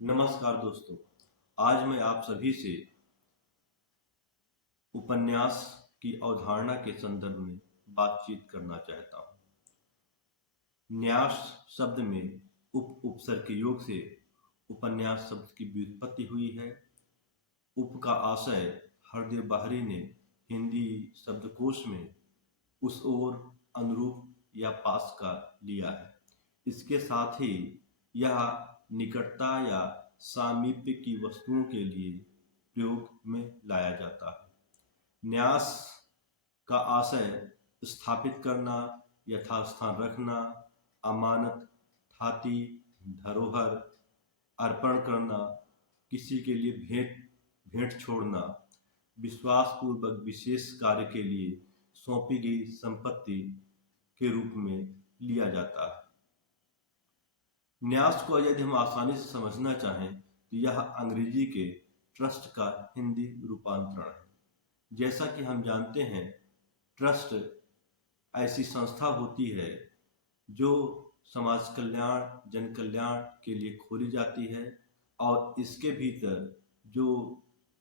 नमस्कार दोस्तों। आज मैं आप सभी से उपन्यास की अवधारणा के संदर्भ में बातचीत करना चाहता हूँ। न्यास शब्द में उपसर्ग के योग से उपन्यास शब्द की व्युत्पत्ति हुई है। उप का आशय हरदेव बाहरी ने हिंदी शब्दकोश में उस ओर, अनुरूप या पास का लिया है। इसके साथ ही यह निकटता या सामीप्य की वस्तुओं के लिए प्रयोग में लाया जाता है। न्यास का आशय स्थापित करना, यथास्थान रखना, अमानत, थाती, धरोहर, अर्पण करना, किसी के लिए भेंट छोड़ना, विश्वासपूर्वक विशेष कार्य के लिए सौंपी गई संपत्ति के रूप में लिया जाता है। न्यास को यदि हम आसानी से समझना चाहें तो यह अंग्रेजी के ट्रस्ट का हिंदी रूपांतरण है। जैसा कि हम जानते हैं, ट्रस्ट ऐसी संस्था होती है जो समाज कल्याण, जन कल्याण के लिए खोली जाती है और इसके भीतर जो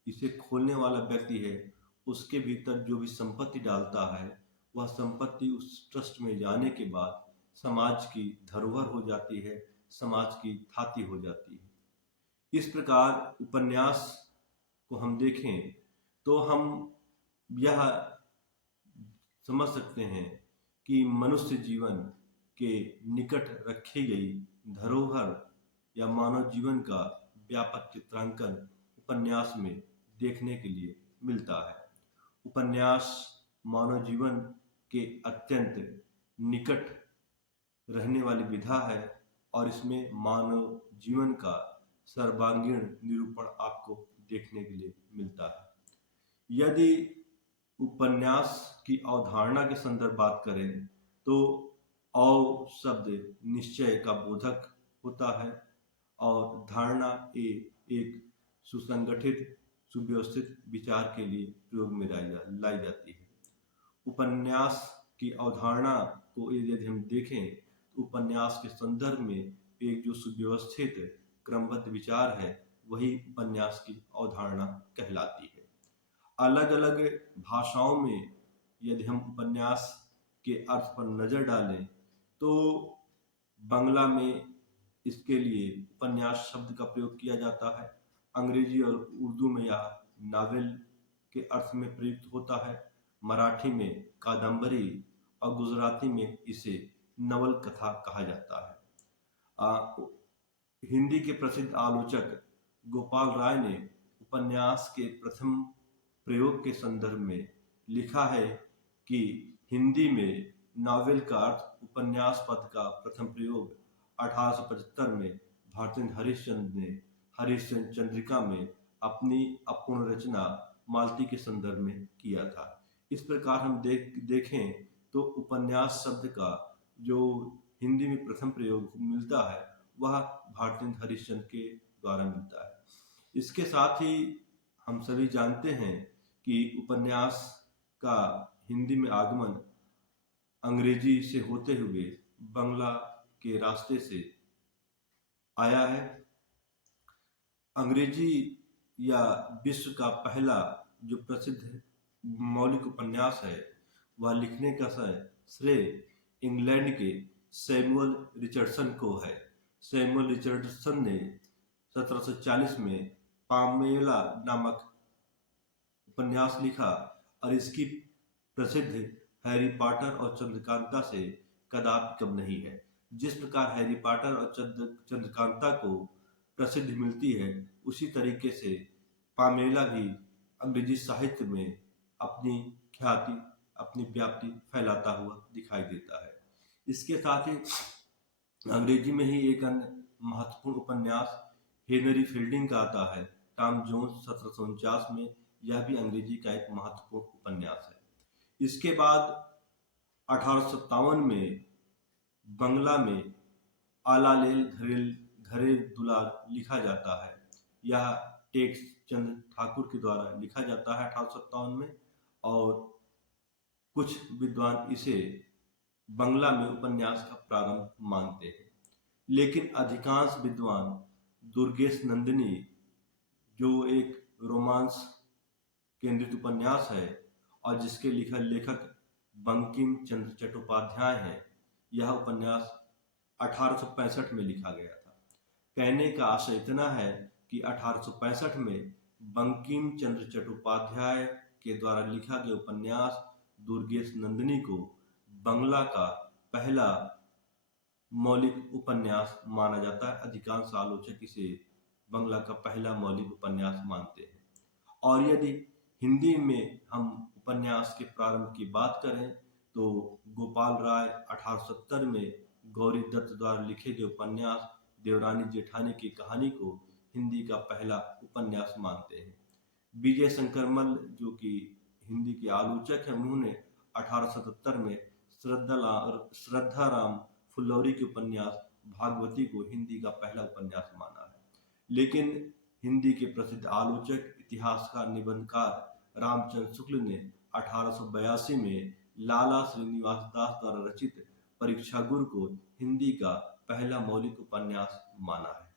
इसे खोलने वाला व्यक्ति है उसके भीतर जो भी संपत्ति डालता है वह संपत्ति उस ट्रस्ट में जाने के बाद समाज की धरोहर हो जाती है, समाज की थाती हो जाती है। इस प्रकार उपन्यास को हम देखें तो हम यह समझ सकते हैं कि मनुष्य जीवन के निकट रखी गई धरोहर या मानव जीवन का व्यापक चित्रांकन उपन्यास में देखने के लिए मिलता है। उपन्यास मानव जीवन के अत्यंत निकट रहने वाली विधा है और इसमें मानव जीवन का सर्वांगीण निरूपण आपको देखने के लिए मिलता है। यदि उपन्यास की अवधारणा के संदर्भ बात करें तो औ शब्द निश्चय का बोधक होता है और धारणा एक सुसंगठित, सुव्यवस्थित विचार के लिए प्रयोग में लाई जाती है। उपन्यास की अवधारणा को यदि हम देखें तो उपन्यास के संदर्भ में एक जो सुव्यवस्थित क्रमबद्ध विचार है वही उपन्यास की अवधारणा कहलाती है। अलग अलग भाषाओं में यदि हम उपन्यास के अर्थ पर नजर डालें तो बांग्ला में इसके लिए उपन्यास शब्द का प्रयोग किया जाता है, अंग्रेजी और उर्दू में यह नावल के अर्थ में प्रयुक्त होता है, मराठी में कादम्बरी और गुजराती में इसे नवल कथा कहा जाता है। हिंदी के प्रसिद्ध आलोचक गोपाल राय ने उपन्यास के प्रथम प्रयोग के संदर्भ में लिखा है कि हिंदी में नावल का अर्थ उपन्यास पद का प्रथम प्रयोग 1875 में भारतेंद्र हरिश्चंद्र ने हरिश्चंद्र चंद्रिका में अपनी अपूर्ण रचना मालती के संदर्भ में किया था। इस प्रकार हम देखें तो उपन्यास शब्द का जो हिंदी में प्रथम प्रयोग मिलता है वह भारतेंद्र हरिश्चंद्र के द्वारा मिलता है। इसके साथ ही हम सभी जानते हैं कि उपन्यास का हिंदी में आगमन अंग्रेजी से होते हुए बांग्ला के रास्ते से आया है। अंग्रेजी या विश्व का पहला जो प्रसिद्ध मौलिक उपन्यास है वह लिखने का श्रेय इंग्लैंड के सैमुअल रिचर्डसन को है। सैमुअल रिचर्डसन ने 1740 में पामेला नामक उपन्यास लिखा और इसकी प्रसिद्ध हैरी पॉटर और चंद्रकांता से कदापि कम नहीं है। जिस प्रकार हैरी पॉटर और चंद्रकांता को प्रसिद्धि मिलती है उसी तरीके से पामेला भी अंग्रेजी साहित्य में अपनी ख्याति, अपनी व्याप्ति फैलाता हुआ दिखाई देता है। इसके साथ ही अंग्रेजी में ही एक अन्य महत्वपूर्ण उपन्यास हेनरी फील्डिंग का आता है, टॉम जोन्स 1749 में। यह भी अंग्रेजी का एक महत्वपूर्ण उपन्यास है। इसके बाद 1857 में बांग्ला में आलालेल घरे दुलार लिखा जाता है। यह टेक्स चंद ठाकुर के द्वारा लिखा जाता है 1857 में और कुछ विद्वान इसे बांग्ला में उपन्यास का प्रारंभ मानते हैं, लेकिन अधिकांश विद्वान दुर्गेश नंदिनी, जो एक रोमांस केंद्रित उपन्यास है और जिसके लेखक बंकिम चंद्र चट्टोपाध्याय हैं। यह उपन्यास 1865 में लिखा गया था। कहने का आशय इतना है कि 1865 में बंकिम चंद्र चट्टोपाध्याय के द्वारा लिखा गया उपन्यास दुर्गेश नंदिनी को बंगला का पहला मौलिक उपन्यास माना जाता है। अधिकांश आलोचक इसे बंगला का पहला मौलिक उपन्यास मानते हैं। और यदि हिंदी में हम उपन्यास के प्रारंभ की बात करें तो गोपाल राय 1870 में गौरी दत्त द्वारा लिखे गए उपन्यास देवरानी जेठानी की कहानी को हिंदी का पहला उपन्यास मानते हैं। विजय शंकर मल्ल, जो कि हिंदी के आलोचक हैं, उन्होंने 1877 में श्रद्धाराम फुलौरी के उपन्यास भागवती को हिंदी का पहला उपन्यास माना है। लेकिन हिंदी के प्रसिद्ध आलोचक, इतिहासकार, निबंधकार रामचंद्र शुक्ल ने 1882 में लाला श्रीनिवास दास द्वारा रचित परीक्षा गुरु को हिंदी का पहला मौलिक उपन्यास माना है।